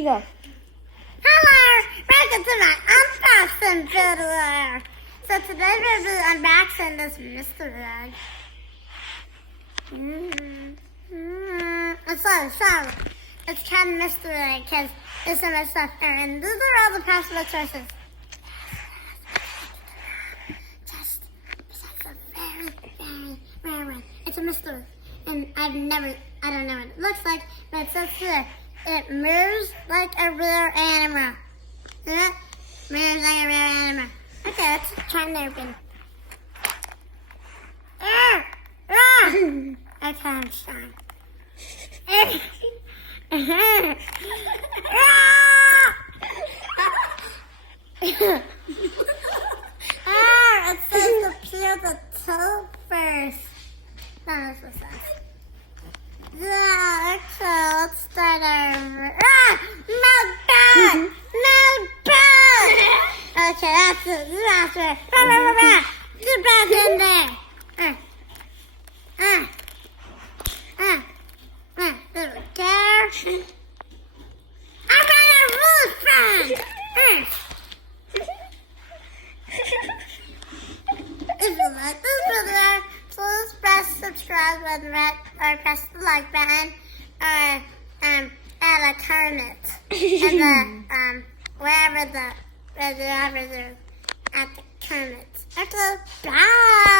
you go. Hello, welcome to my unboxing video. So today we'll be unboxing this mystery egg. So it's kind of mystery egg because there's so much stuff here, and these are all the possible choices. Just besides a very, very rare one. It's a mystery, and I don't know what it looks like, but it says here. It moves like a real animal. Yeah, moves like a real animal. Okay, let's try and open. Okay, I'm strong. It says to peel the toe first. That's what's that. Yeah, okay, let's start over. No bad! No bad! Okay, that's it. That's it. Get back in there. There we go. I got a really fun. If you like this video, please press subscribe button or press the like button or add a comment in the wherever the at the comments. Okay, bye.